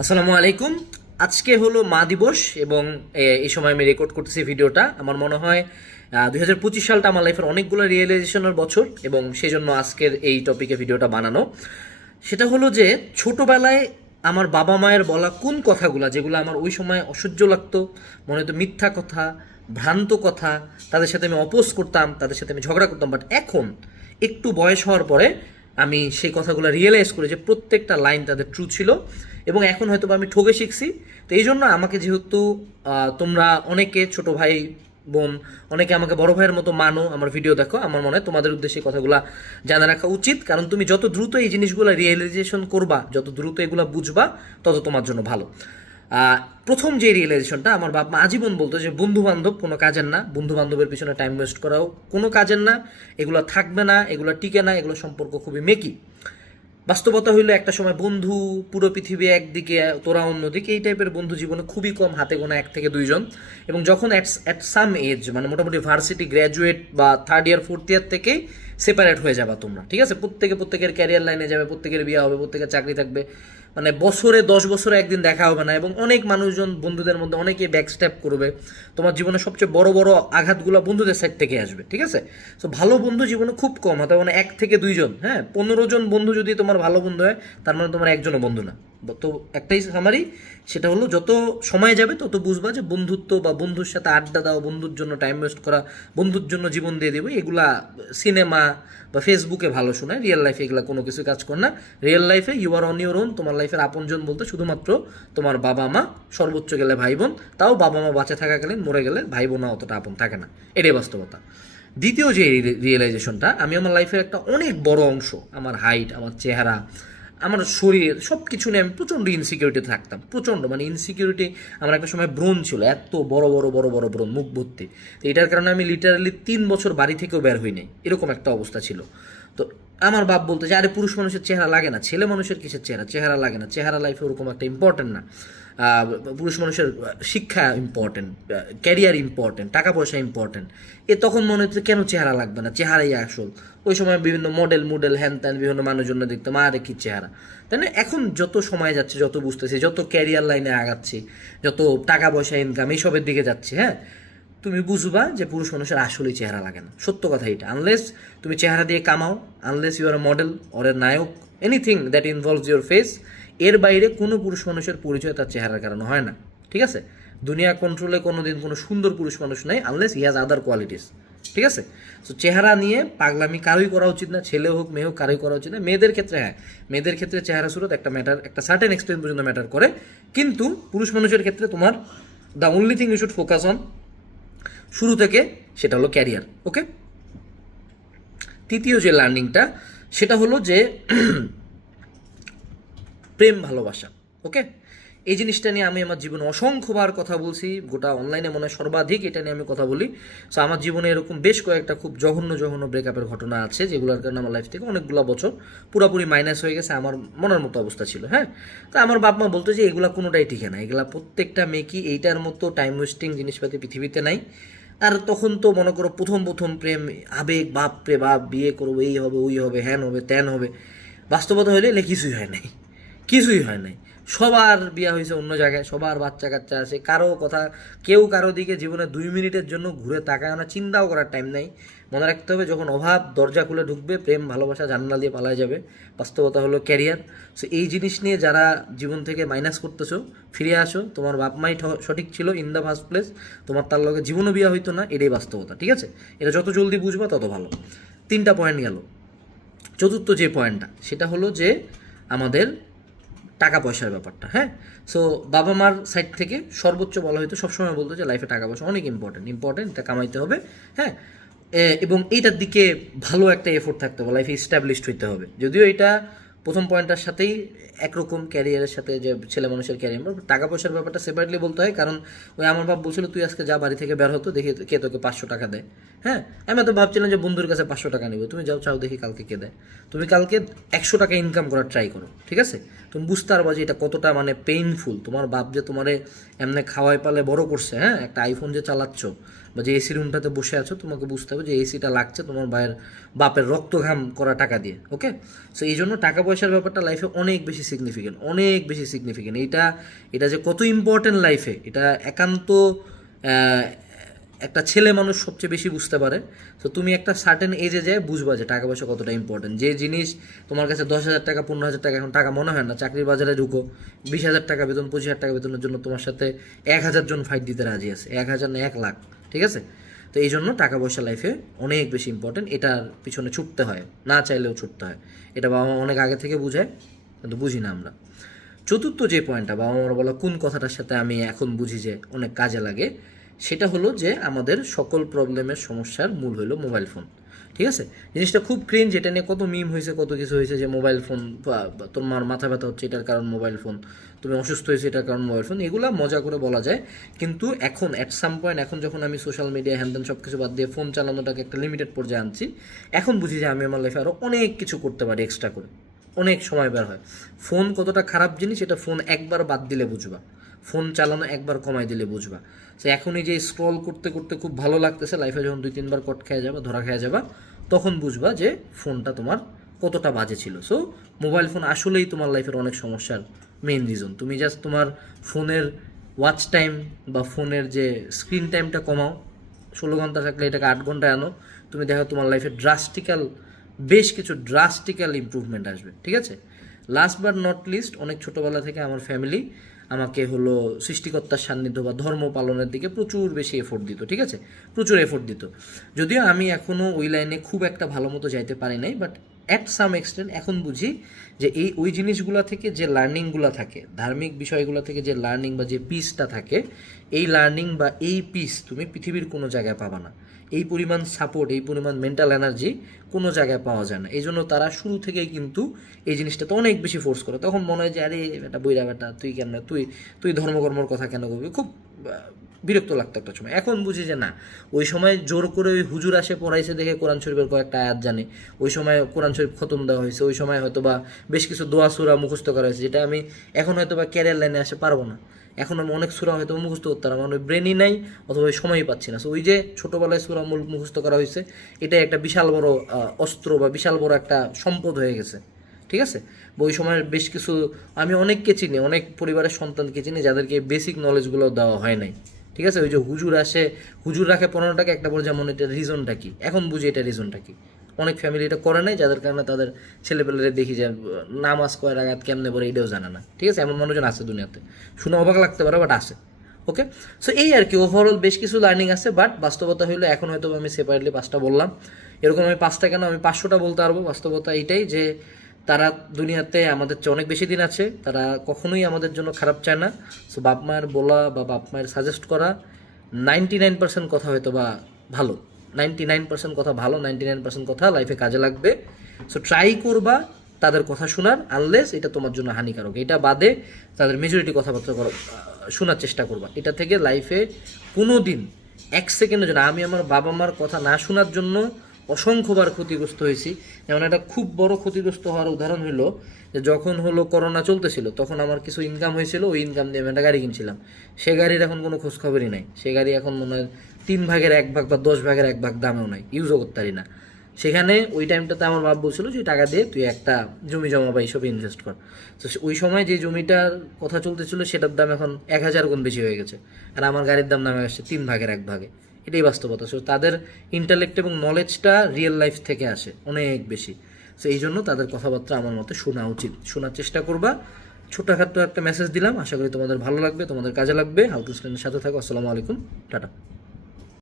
আসসালামু আলাইকুম। আজকে হলো মা দিবস এবং এই সময় আমি রেকর্ড করতেছি ভিডিওটা। আমার মনে হয় 2025 সালটা আমার লাইফের অনেকগুলো রিয়েলাইজেশনের বছর এবং সেই জন্য আজকের এই টপিকে ভিডিওটা বানানো। সেটা হলো যে ছোটোবেলায় আমার বাবা মায়ের বলা কোন কথাগুলো যেগুলো আমার ওই সময় অসহ্য লাগতো, মনে হতো মিথ্যা কথা, ভ্রান্ত কথা, তাদের সাথে আমি অপোজ করতাম, তাদের সাথে আমি ঝগড়া করতাম। বাট এখন একটু বয়স হওয়ার পরে আমি সেই কথাগুলো রিয়েলাইজ করি যে প্রত্যেকটা লাইন তাদের ট্রু ছিল এবং এখন হয়তো বা আমি ঠকে শিখছি। তো এই জন্য আমাকে যেহেতু তোমরা অনেকে ছোট ভাই বোন অনেকে আমাকে বড় ভাইয়ের মতো মানো, আমার ভিডিও দেখো, আমার মনে হয় তোমাদের উদ্দেশ্যে এই কথাগুলো জানা রাখা উচিত। কারণ তুমি যত দ্রুত এই জিনিসগুলো রিয়েলাইজেশন করবা, যত দ্রুত এগুলো বুঝবা, তত তোমার জন্য ভালো। প্রথম যে রিয়েলাইজেশনটা, আমার বাপ মা আজীবন বলতো যে বন্ধু বান্ধব কোনো কাজের না, বন্ধু বান্ধবের পিছনে টাইম ওয়েস্ট করাও কোনো কাজের না, এগুলো থাকবে না, এগুলো টিকে না, এগুলো সম্পর্ক খুবই মেকি। বাস্তবতা হইলো একটা সময় বন্ধু পুরো পৃথিবী একদিকে তোরা অন্যদিকে, এই টাইপের বন্ধু জীবনে খুবই কম, হাতে গোনা 1 থেকে 2 জন। এবং যখন অ্যাট সাম এজ মানে মোটামুটি ভার্সিটি গ্র্যাজুয়েট বা থার্ড ইয়ার ফোর্থ ইয়ার থেকেই সেপারেট হয়ে যাবা তোমরা, ঠিক আছে? প্রত্যেকের ক্যারিয়ার লাইনে যাবে, প্রত্যেকের বিয়ে হবে, প্রত্যেকের চাকরি থাকবে, মানে বছরে 10 বছরে একদিন দেখা হবে না। এবং অনেক মানুষজন বন্ধুদের মধ্যে অনেকে ব্যাকস্ট্যাপ করবে। তোমার জীবনে সবচেয়ে বড় বড় আঘাতগুলো বন্ধুদের সাইড থেকে আসবে, ঠিক আছে? সো ভালো বন্ধু জীবনে খুব কম, হতে মানে 1 থেকে 2 জন, হ্যাঁ? 15 জন বন্ধু যদি তোমার ভালো বন্ধু হয়, তার মানে তোমার একজনও বন্ধু না। তো একটাই সামারি, সেটা হলো যত সময় যাবে তত বুঝবা যে বন্ধুত্ব বা বন্ধুর সাথে আড্ডা দাও, বন্ধুর জন্য টাইম ওয়েস্ট করা, বন্ধুর জন্য জীবন দিয়ে দেবে, এগুলা সিনেমা বা ফেসবুকে ভালো শোনায়, রিয়েল লাইফে এগুলা কোনো কিছু কাজ করে না। রিয়েল লাইফে you are on your own. তোমার লাইফের আপনজন বলতে শুধুমাত্র তোমার বাবা মা, সর্বোচ্চ গেলে ভাই বোন, তাও বাবা মা বাঁচা থাকাকালীন, মরে গেলে ভাই বোন অতটা আপন থাকে না। এটাই বাস্তবতা। দ্বিতীয় যে রিয়েলাইজেশনটা, আমি আমার লাইফের একটা অনেক বড় অংশ, আমার হাইট, আমার চেহারা, আমার শরীর, সব কিছু নিয়ে আমি প্রচণ্ড ইনসিকিউরিটি থাকতাম, প্রচণ্ড মানে ইনসিকিউরিটি। আমার একটা সময় ব্রণ ছিল, এত বড় বড় বড় বড় ব্রণ, মুখ ভর্তি। তো এটার কারণে আমি লিটারালি 3 বছর বাড়ি থেকেও বের হই নাই, এরকম একটা অবস্থা ছিল। তো আমার বাপ বলতে যে আরে পুরুষ মানুষের চেহারা লাগে না, ছেলে মানুষের কিসের চেহারা, চেহারা লাগে না, চেহারা লাইফে ওরকম একটা ইম্পর্টেন্ট না। পুরুষ মানুষের শিক্ষা ইম্পর্টেন্ট, ক্যারিয়ার ইম্পর্টেন্ট, টাকা পয়সা ইম্পর্টেন্ট। তখন মনে হচ্ছে কেন চেহারা লাগবে না, চেহারাই আসল। ওই সময় বিভিন্ন মডেল হ্যান ত্যান বিভিন্ন মানুষজন দেখতাম, আরে কি চেহারা, তাই না? এখন যত সময় যাচ্ছে, যত বুঝতেছি, যত ক্যারিয়ার লাইনে আগাচ্ছি, যত টাকা পয়সা ইনকাম এইসবের দিকে যাচ্ছে, হ্যাঁ, তুমি বুঝবা যে পুরুষ মানুষের আসলেই চেহারা লাগে না। সত্য কথা এটা। আনলেস তুমি চেহারা দিয়ে কামাও, unless you are a model or a নায়ক, anything that involves your face, এর বাইরে কোনো পুরুষ মানুষের পরিচয় তার চেহারার কারণে হয় না, ঠিক আছে? দুনিয়া কন্ট্রোলে কোনো দিন কোনো সুন্দর পুরুষ মানুষ নেই, unless he has other qualities, ঠিক আছে? সো চেহারা নিয়ে পাগলামি কারোই করা উচিত না, ছেলে হোক মেয়ে হোক, কারোই করা উচিত না। মেয়েদের ক্ষেত্রে হ্যাঁ, মেয়েদের ক্ষেত্রে চেহারা সুরত একটা ম্যাটার, একটা সার্টেন এক্সটেন্ট পর্যন্ত ম্যাটার করে, কিন্তু পুরুষ মানুষের ক্ষেত্রে তোমার the only thing you should focus on শুরু থেকে, সেটা হলো ক্যারিয়ার। ওকে, তৃতীয় যে লার্নিংটা, সেটা হলো যে প্রেম ভালোবাসা। ওকে, এই জিনিসটা নিয়ে আমি আমার জীবনে অসংখ্যবার কথা বলছি, গোটা অনলাইনে মনে হয় সর্বাধিক এটা নিয়ে আমি কথা বলি। সো আমার জীবনে এরকম বেশ কয়েকটা খুব জঘন্য জঘন্য ব্রেকআপের ঘটনা আছে, যেগুলোর কারণে আমার লাইফ থেকে অনেকগুলো বছর পুরোপুরি মাইনাস হয়ে গেছে, আমার মনের মতো অবস্থা ছিল। হ্যাঁ, তো আমার বাপ মা বলতো যে এগুলা কোনোটাই টিকে না, এগুলা প্রত্যেকটা মেয়েকি এইটার মতো টাইম ওয়েস্টিং জিনিসপাতি পৃথিবীতে নাই। আর তখন তো মনে করো প্রথম প্রথম প্রেম, আবেগ, বাপ রে বাপ, বিয়ে করবো, এই হবে ওই হবে, হ্যান হবে ত্যান হবে। বাস্তবতা হইলে কিছুই হয় নাই, কিছুই হয় নাই। সবার বিয়ে হয়েছে অন্য জায়গায়, সবার বাচ্চা কাচ্চা আছে, কারো কথা, কেউ কারো দিকে জীবনে 2 মিনিটের জন্য ঘুরে তাকায় না, চিন্তাও করার টাইম নাই। মনে রাখতে হবে, যখন অভাব দরজা খুলে ঢুকবে, প্রেম ভালোবাসা জানলা দিয়ে পালায় যাবে। বাস্তবতা হলো ক্যারিয়ার। সো এই জিনিস নিয়ে যারা জীবন থেকে মাইনাস করতেছো, ফিরে আসো, তোমার বাপ মাই সঠিক ছিল ইন দ্য ফার্স্ট প্লেস, তোমার তার লগে জীবনও বিয়ে হইতো না, এটাই বাস্তবতা, ঠিক আছে? এটা যত জলদি বুঝবা তত ভালো। 3টা পয়েন্ট গেল। চতুর্থ যে পয়েন্টটা, সেটা হলো যে আমাদের টাকা পয়সার ব্যাপারটা। হ্যাঁ, সো বাবা মার সাইড থেকে সর্বোচ্চ বলা হয়তো সবসময় বলতো যে লাইফে টাকা পয়সা অনেক ইম্পর্টেন্ট, এটা কামাইতে হবে। হ্যাঁ, এবং এইটার দিকে ভালো একটা এফোর্ট থাকতে হবে, লাইফে এস্টাবলিশড হইতে হবে। যদিও এটা প্রথম পয়েন্টটার সাথেই একরকম, ক্যারিয়ারের সাথে, যে ছেলে মানুষের ক্যারিয়ার, টাকা পয়সার ব্যাপারটা সেপারেটলি বলতে হয়। কারণ ওই আমার বাপ বলছিল তুই আজকে যা বাড়ি থেকে বের হতো, দেখি কে তোকে 500 টাকা দেয়। হ্যাঁ, আমি তো ভাবছিলাম যে বন্ধুর কাছে 500 টাকা নেবো, তুমি যাও চাও দেখি কালকে কে দেয়। তুমি কালকে 100 টাকা ইনকাম করার ট্রাই করো, ঠিক আছে? তুমি বুঝতে পারবা যে এটা কতটা মানে পেইনফুল। তোমার বাপ যে তোমারে এমনি খাওয়াই পালে বড় করছে, হ্যাঁ, একটা আইফোন যে চালাচ্ছ বা যে এসি রুমটাতে বসে আছো, তোমাকে বুঝতে হবে যে এসিটা লাগছে তোমার বাপের রক্ত ঘাম করা টাকা দিয়ে। ওকে, সো এই জন্য টাকা পয়সার ব্যাপারটা লাইফে অনেক বেশি সিগনিফিকেন্ট, অনেক বেশি সিগনিফিকেন্ট। এটা যে কত ইম্পর্টেন্ট লাইফে, এটা একান্ত একটা ছেলে মানুষ সবচেয়ে বেশি বুঝতে পারে। তো তুমি একটা সার্টেন এজে যায় বুঝবা যে টাকা পয়সা কতটা ইম্পর্টেন্ট। যে জিনিস তোমার কাছে 10,000 টাকা 15,000 টাকা এখন টাকা মনে হয় না, চাকরির বাজারে ঢুকো, 20,000 টাকা বেতন 25,000 টাকা বেতনের জন্য তোমার সাথে 1,000 জন ফাইট দিতে রাজি আছে, 1,000 না 1,00,000, ঠিক আছে? তো এই জন্য টাকা পয়সা লাইফে অনেক বেশি ইম্পর্টেন্ট, এটার পিছনে ছুটতে হয়, না চাইলেও ছুটতে হয়। এটা বাবা মা অনেক আগে থেকে বুঝায়, কিন্তু বুঝি না আমরা। চতুর্থ যে পয়েন্টটা বাবা মার বলা কোন কথাটার সাথে আমি এখন বুঝি যে অনেক কাজে লাগে, সেটা হলো যে আমাদের সকল প্রবলেমের সমস্যার মূল হলো মোবাইল ফোন। ঠিক আছে, জিনিসটা খুব ক্রিঞ্জ, যেটা নিয়ে কত মিম হয়েছে, কত কিছু হয়েছে যে মোবাইল ফোন, তোমার মাথা ব্যথা হচ্ছে এটার কারণ মোবাইল ফোন, তুমি অসুস্থ হয়েছে এটার কারণ মোবাইল ফোন, এগুলো মজা করে বলা যায়। কিন্তু এখন অ্যাট সাম পয়েন্ট, এখন যখন আমি সোশ্যাল মিডিয়া হ্যান্ডেন সব কিছু বাদ দিয়ে ফোন চালানোটাকে একটা লিমিটেড পর্যায়ে আনছি, এখন বুঝি যে আমি আমার লাইফে আরও অনেক কিছু করতে পারি এক্সট্রা করে, অনেক সময় বের হয়। ফোন কতটা খারাপ জিনিস এটা ফোন একবার বাদ দিলে বুঝবা, ফোন চালানো একবার কমাই দিলে বুঝবা। তো এখন এই যে স্ক্রল করতে করতে খুব ভালো লাগতেছে, লাইফে যখন 2-3 বার কট খেয়ে যাবা, ধরা খেয়ে যাবা, তখন বুঝবা যে ফোনটা তোমার কতটা বাজে ছিল। সো মোবাইল ফোন আসলেই তোমার লাইফের অনেক সমস্যার মেইন রিজন। তুমি জাস্ট তোমার ফোনের ওয়াচ টাইম বা ফোনের যে স্ক্রিন টাইমটা কমাও, 16 ঘন্টা থাকলে এটাকে 8 ঘন্টায় আনো, তুমি দেখো তোমার লাইফে বেশ কিছু ড্রাস্টিক্যাল ইমপ্রুভমেন্ট আসবে। ঠিক আছে, লাস্ট বাট নট লিস্ট, অনেক ছোটোবেলা থেকে আমার ফ্যামিলি আমাকে হলো সৃষ্টিকর্তার সান্নিধ্য বা ধর্ম পালনের দিকে প্রচুর বেশি এফোর্ট দিত। ঠিক আছে, প্রচুর এফোর্ট দিত। যদিও আমি এখনও ওই লাইনে খুব একটা ভালো মতো যাইতে পারি নাই, বাট অ্যাট সাম এক্সটেন্ট এখন বুঝি যে ওই জিনিসগুলো থেকে যে লার্নিংগুলো থাকে, ধার্মিক বিষয়গুলো থেকে যে লার্নিং বা যে পিসটা থাকে, এই লার্নিং বা এই পিস তুমি পৃথিবীর কোনো জায়গায় পাবা না। এই পরিমাণ সাপোর্ট, এই পরিমাণ মেন্টাল এনার্জি কোনো জায়গায় পাওয়া যায় না। এই জন্য তারা শুরু থেকেই কিন্তু এই জিনিসটাতে অনেক বেশি ফোর্স করে। তখন মনে হয় যে আরে বেটা বইরা বেটা তুই কেন, তুই ধর্মকর্মর কথা কেন করবি, খুব বিরক্ত লাগতো একটা সময়। এখন বুঝি যে না, ওই সময় জোর করে ওই হুজুর আসে পড়াইছে দেখে কোরআন শরীফের কয়েকটা আয়াত জানে, ওই সময় কোরআন শরীফ খতম দেওয়া হয়েছে, ওই সময় হয়তো বা বেশ কিছু দোয়া সুরা মুখস্থ করা হয়েছে, যেটা আমি এখন হয়তো বা ক্যারিয়ার লাইনে আসে পারবো না। এখন আমি অনেক সুরা হয়তো মুখস্থ করতে পারবো, আমার ওই ব্রেনই নাই অথবা ওই সময়ই পাচ্ছি না। সো ওই যে ছোটোবেলায় সুরা মুখস্থ করা হয়েছে, এটাই একটা বিশাল বড় অস্ত্র বা বিশাল বড় একটা সম্পদ হয়ে গেছে। ঠিক আছে, ওই সময়ের বেশ কিছু, আমি অনেককে চিনি, অনেক পরিবারের সন্তানকে চিনি যাদেরকে বেসিক নলেজগুলো দেওয়া হয় নাই। ঠিক আছে, ওই যে হুজুর আসে, হুজুর রাখে 15 টাকা, একটা পর যেমন এটা রিজনটা কি, এখন বুঝি এটা রিজনটা কি। অনেক ফ্যামিলি এটা করে নাই, যাদের কারণে তাদের ছেলেপেলেরা দেখি যে নামাজ কয় রাকাত কেমনে পড়ে এটাও জানে না। ঠিক আছে, এমন মানুষজন আছে দুনিয়াতে, শুনে অবাক লাগতে পারে, বাট আছে। ওকে, সো এই আর কি, ওভারঅল বেশ কিছু লার্নিং আছে, বাট বাস্তবতা হইলো এখন হয়তো আমি সেপারেটলি 5টা বললাম, এরকম আমি 5টা কেন, আমি 500টা বলতে পারবো। বাস্তবতা এইটাই যে তারা দুনিয়াতে আমাদের চেয়ে অনেক বেশি দিন আছে, তারা কখনোই আমাদের জন্য খারাপ চায় না। সো বাপ মায়ের বলা বা বাপ মায়ের সাজেস্ট করা 99% কথা হয়তো বা ভালো, 99% কথা ভালো, 99% কথা লাইফে কাজে লাগবে। সো ট্রাই করবা তাদের কথা শোনার, আনলেস এটা তোমার জন্য হানিকারক। এটা বাদে তাদের মেজরিটি কথাবার্তা শোনার চেষ্টা করবা। এটা থেকে লাইফে কোনো দিন 1 সেকেন্ডের জন্য, আমি আমার বাবা মার কথা না শোনার জন্য অসংখ্যবার ক্ষতিগ্রস্ত হয়েছি। যেমন একটা খুব বড় ক্ষতিগ্রস্ত হওয়ার উদাহরণ হলো যে যখন হলো করোনা চলতেছিল, তখন আমার কিছু ইনকাম হয়েছিল, ওই ইনকাম দিয়ে আমি একটা গাড়ি কিনছিলাম। সে গাড়ির এখন কোনো খোঁজখবরই নাই, সে গাড়ি এখন মনে হয় 3 ভাগের 1 ভাগ বা 10 ভাগের 1 ভাগ দামেও নাই, ইউজও করতে পারি না। সেখানে ওই টাইমটাতে আমার বাপ বলছিল যে টাকা দিয়ে তুই একটা জমি জমা বা এইসব ইনভেস্ট কর। তো ওই সময় যে জমিটার কথা চলতেছিল সেটার দাম এখন 1000 গুণ বেশি হয়ে গেছে, আর আমার গাড়ির দাম নামে আসছে 3 ভাগের 1 ভাগে। এটাই বাস্তবতা। সো তাদের ইন্টালেক্ট এবং নলেজটা রিয়েল লাইফ থেকে আসে অনেক বেশি। সো এই জন্য তাদের কথাবার্তা আমার মতে শোনা উচিত, শোনার চেষ্টা করবা। ছোটখাটো একটা মেসেজ দিলাম, আশা করি তোমাদের ভালো লাগবে, তোমাদের কাজে লাগবে। হালকা স্ক্রিনের সাথে থাকো। আসসালামু আলাইকুম, টাটা।